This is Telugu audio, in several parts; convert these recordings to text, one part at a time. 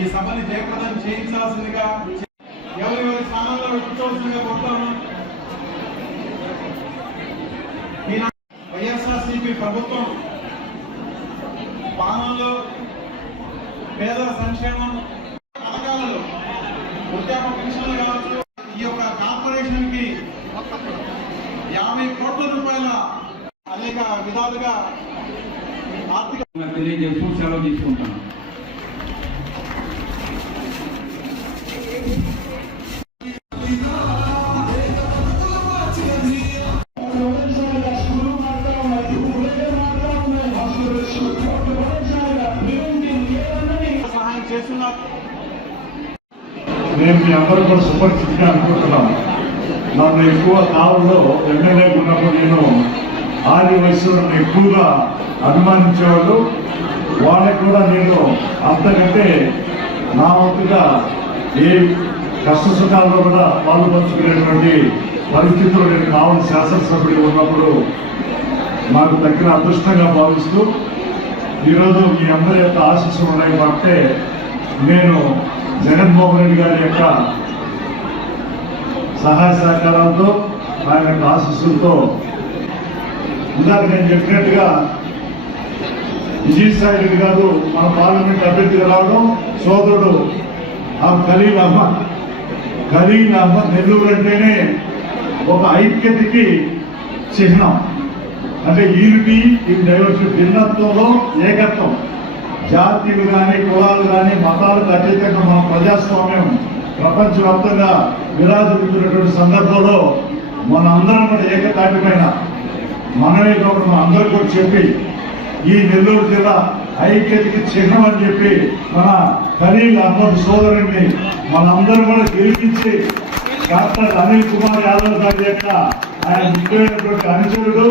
ఈ సభని జయప్రదం చేయించాల్సిందిగా ఎవరి స్థానంలో కూర్చోవలసిందిగా కోరుతాను. వైఎస్ఆర్సీపీ ప్రభుత్వం పాలనలో పేదల సంక్షేమం పథకాలలో వృద్ధాప్య పెన్షన్లు కావచ్చు, ఈ యొక్క కార్పొరేషన్ కి 50 కోట్ల రూపాయల అనేక విధాలుగా ఆర్థిక తెలియజేస్తూ సెలవు తీసుకుంటాను. సహాయం చేస్తున్నారు. నేను మీ అందరూ కూడా సుపరిచితిగా అనుకుంటున్నాను. నన్ను ఎక్కువ కాలంలో ఎమ్మెల్యే ఉన్నప్పుడు నేను ఆది వయసులో ఎక్కువగా అభిమానించేవాళ్ళు. వాళ్ళకి కూడా నేను అంతకంటే నా వంతుగా ఏ కష్ట సుఖాల్లో కూడా పాలు పంచుకునేటువంటి పరిస్థితులు నేను కావాలి శాసనసభ్యుడిగా ఉన్నప్పుడు నాకు తగిన అదృష్టంగా భావిస్తూ ఈరోజు మీ అందరి యొక్క ఆశీస్సులు ఉన్నాయి కాబట్టి నేను జగన్మోహన్ రెడ్డి గారి యొక్క సహాయ సహకారాలతో ఆయన యొక్క ఆశీస్సులతో ఇందాక నేను చెప్పినట్టుగా విజయసాయి రెడ్డి గారు మన పార్లమెంట్ అభ్యర్థిగా రావడం, సోదరుడు ఖలీల్ అహ్మద్ నెల్లూరు అంటేనే ఒక ఐక్యతకి చిహ్నం. అంటే యూనిటీ ఇన్ డైవర్సిటీ, భిన్నత్వంలో ఏకత్వం. జాతీయులు కానీ కులాలు కానీ మతాలకు అతీతంగా మన ప్రజాస్వామ్యం ప్రపంచవ్యాప్తంగా విరాజిల్లుతున్నటువంటి సందర్భంలో మన అందరం కూడా ఏకతాటిపైన మనమే కాకుండా అందరూ కూడా చెప్పి ఈ నెల్లూరు జిల్లా ఐక్యతకి చిహ్నం అని చెప్పి మన ఖలీల్ అహ్మద్ సోదరుడిని మనందరం కూడా గెలిపించి డాక్టర్ అనిల్ కుమార్ యాదవ్ గారి యొక్క ఆయన ముఖ్యమైనటువంటి అనుచరుడు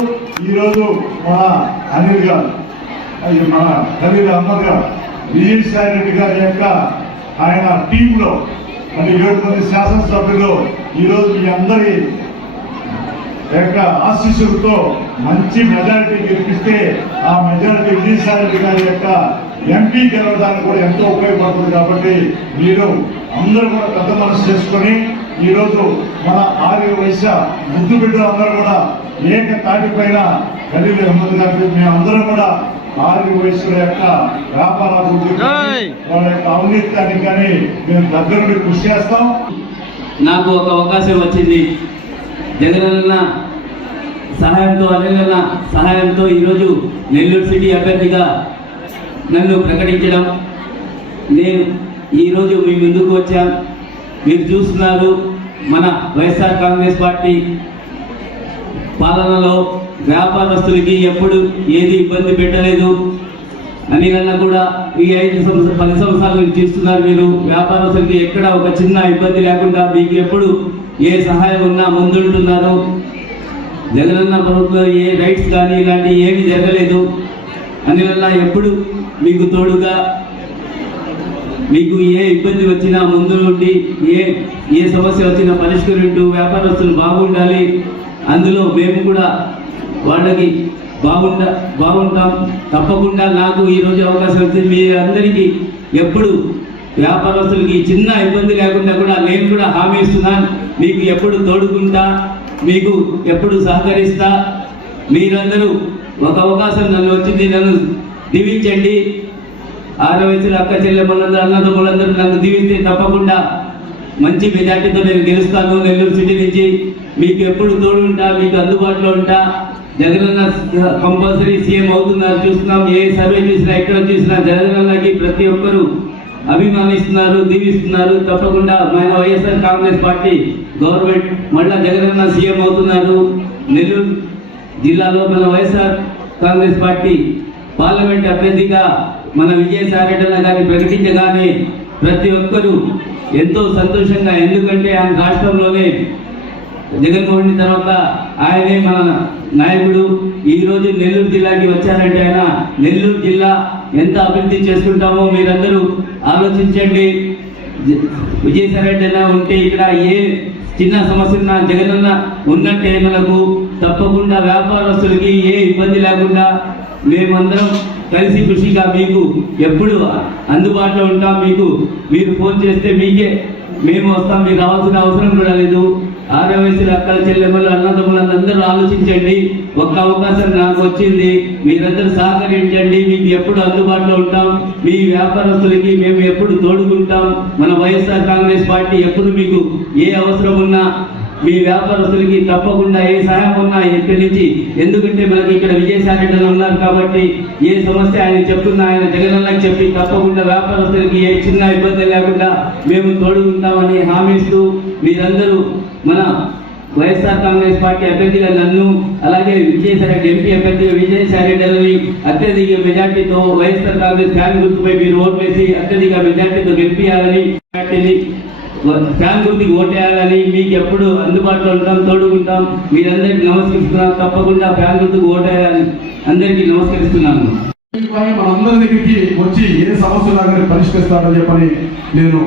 ఈరోజు మన అనిల్ గారు, మన ఖలీల్ అహ్మద్ గారు, విజయసాయి రెడ్డి గారి యొక్క ఆయన టీంలో అంటే 7 మంది శాసనసభ్యులు ఈరోజు మీ అందరి యొక్క ఆశీస్సులతో మంచి మెజారిటీ గెలిపిస్తే ఆ మెజారిటీ విజయసాయి రెడ్డి గారి యొక్క ఎంపీ గెలవడానికి కూడా ఎంతో ఉపయోగపడుతుంది. కాబట్టి మీరు అందరూ కూడా పెద్ద మనసు చేసుకొని ఈరోజు మన ఆర్య వైశ్య ముద్దు బిడ్డలు అందరూ కూడా ఏక తాటిపైన ఖలీల్ అహ్మద్ గారికి మేమందరం కూడా ఆర్య వైశ్యుల యొక్క వ్యాపార అభివృద్ధి, వాళ్ళ యొక్క అవినీతికి కానీ మేము దగ్గర నుండి కృషి చేస్తాం. నాకు ఒక అవకాశం వచ్చింది. జగనన్న సహాయంతో, అనిలన్న సహాయంతో ఈరోజు నెల్లూరు సిటీ అభ్యర్థిగా నన్ను ప్రకటించడం. నేను ఈరోజు మీ ముందుకు వచ్చాను. మీరు చూస్తున్నారు, మన వైఎస్ఆర్ కాంగ్రెస్ పార్టీ పాలనలో వ్యాపారస్తులకి ఎప్పుడు ఏది ఇబ్బంది పెట్టలేదు. అనిలన్న కూడా ఈ 10 సంవత్సరాల నుంచి చూస్తున్నారు. మీరు వ్యాపారస్తులకి ఎక్కడ ఒక చిన్న ఇబ్బంది లేకుండా మీకు ఎప్పుడు ఏ సహాయం ఉన్నా ముందుంటున్నారు. జగనన్న ప్రభుత్వంలో ఏ రైట్స్ కానీ ఇలాంటివి ఏమీ జరగలేదు. అనిలన్న ఎప్పుడు మీకు తోడుగా, మీకు ఏ ఇబ్బంది వచ్చినా ముందు నుండి ఏ సమస్య వచ్చినా పరిష్కరింటూ వ్యాపారస్తులు బాగుండాలి, అందులో మేము కూడా వాళ్ళకి బాగుంటాం. తప్పకుండా నాకు ఈరోజు అవకాశం వచ్చింది. మీ అందరికీ ఎప్పుడు వ్యాపారస్తులకి చిన్న ఇబ్బంది లేకుండా కూడా నేను కూడా హామీ ఇస్తున్నాను. మీకు ఎప్పుడు తోడుకుంటా, మీకు ఎప్పుడు సహకరిస్తా. మీరందరూ ఒక అవకాశం నన్ను వచ్చింది, నన్ను దీవించండి. 6 వయసుల అక్క చెల్లెమ్మలందరూ అన్నదమ్ములందరూ నన్ను దీవిస్తే తప్పకుండా మంచి మెజార్టీతో నేను గెలుస్తాను. నెల్లూరు సిటీ నుంచి మీకు ఎప్పుడు తోడుంటా, మీకు అందుబాటులో ఉంటా. జగనన్న కంపల్సరీ సీఎం అవుతున్నారు, చూస్తున్నాం. ఏ సర్వే చూసినా, ఎక్కడ చూసినా జగనన్నకి ప్రతి ఒక్కరూ అభిమానిస్తున్నారు, దీవిస్తున్నారు. తప్పకుండా మన వైఎస్ఆర్ కాంగ్రెస్ పార్టీ గవర్నమెంట్ మళ్ళా జగనన్న సీఎం అవుతున్నారు. నెల్లూరు జిల్లాలో మన వైఎస్ఆర్ కాంగ్రెస్ పార్టీ పార్లమెంట్ అభ్యర్థిగా మన విజయసాయి రెడ్డి గారిని ప్రకటించగానే ప్రతి ఒక్కరూ ఎంతో సంతోషంగా, ఎందుకంటే ఆయన రాష్ట్రంలోనే జగన్మోహన్ రెడ్డి తర్వాత ఆయనే మన నాయకుడు. ఈరోజు నెల్లూరు జిల్లాకి వచ్చారంటే ఆయన నెల్లూరు జిల్లా ఎంత అభివృద్ధి చేసుకుంటామో మీరందరూ ఆలోచించండి. విజయసాయి రెడ్డి ఉంటే ఇక్కడ ఏ చిన్న సమస్య జగనన్న ఉన్నట్టే మనకు తప్పకుండా వ్యాపారస్తులకి ఏ ఇబ్బంది లేకుండా మేమందరం కలిసి కృషిగా మీకు ఎప్పుడు అందుబాటులో ఉంటాం. మీరు ఫోన్ చేస్తే మేము వస్తాం. మీకు రావాల్సిన అవసరం కూడా లేదు. ఆర్యవయసులు అక్కల చెల్లెమ్మలు అన్నదమ్ములు అందరూ ఆలోచించండి. ఒక్క అవకాశం నాకు వచ్చింది, మీరందరూ సహకరించండి. మీకు ఎప్పుడు అందుబాటులో ఉంటాం. మీ వ్యాపారస్తులకి మేము ఎప్పుడు తోడుకుంటాం. మన వైఎస్ఆర్ కాంగ్రెస్ పార్టీ ఎప్పుడు మీకు ఏ అవసరం ఉన్నా మీ వ్యాపారస్తులకి తప్పకుండా ఏ సహాయం ఉన్నా ఇక్కడి నుంచి, ఎందుకంటే మనకి ఇక్కడ విజయసాయి రెడ్డి ఉన్నారు కాబట్టి ఏ సమస్య ఆయన చెప్తున్నా ఆయన జగనన్నకి చెప్పి తప్పకుండా వ్యాపారస్తులకి ఏ చిన్న ఇబ్బంది లేకుండా మేము తోడుకుంటామని హామీ ఇస్తూ మీరందరూ మన వైఎస్ఆర్ కాంగ్రెస్ పార్టీ అభ్యర్థిగా నన్ను, అలాగే విజయసాయి రెడ్డి ఎంపీ అభ్యర్థిగా విజయసాయి రెడ్డిని అత్యధిక మెజార్టీతో వైఎస్ఆర్ కాంగ్రెస్ ఫ్యాన్ గుర్తుపై మీరు ఓటు వేసి అత్యధిక మెజార్టీతో గెలిపించాలని, ఫ్యాన్ గుర్తుకి ఓటేయాలని, మీకు ఎప్పుడు అందుబాటులో ఉంటాం, తోడుకుంటాం. మీరందరికీ నమస్కరిస్తున్నాను. తప్పకుండా ఫ్యాన్ గుర్తుకు ఓటేయాలని అందరికీ నమస్కరిస్తున్నాను. మనందరి దగ్గరికి వచ్చి ఏ సమస్యలు పరిష్కరిస్తాడని చెప్పని నేను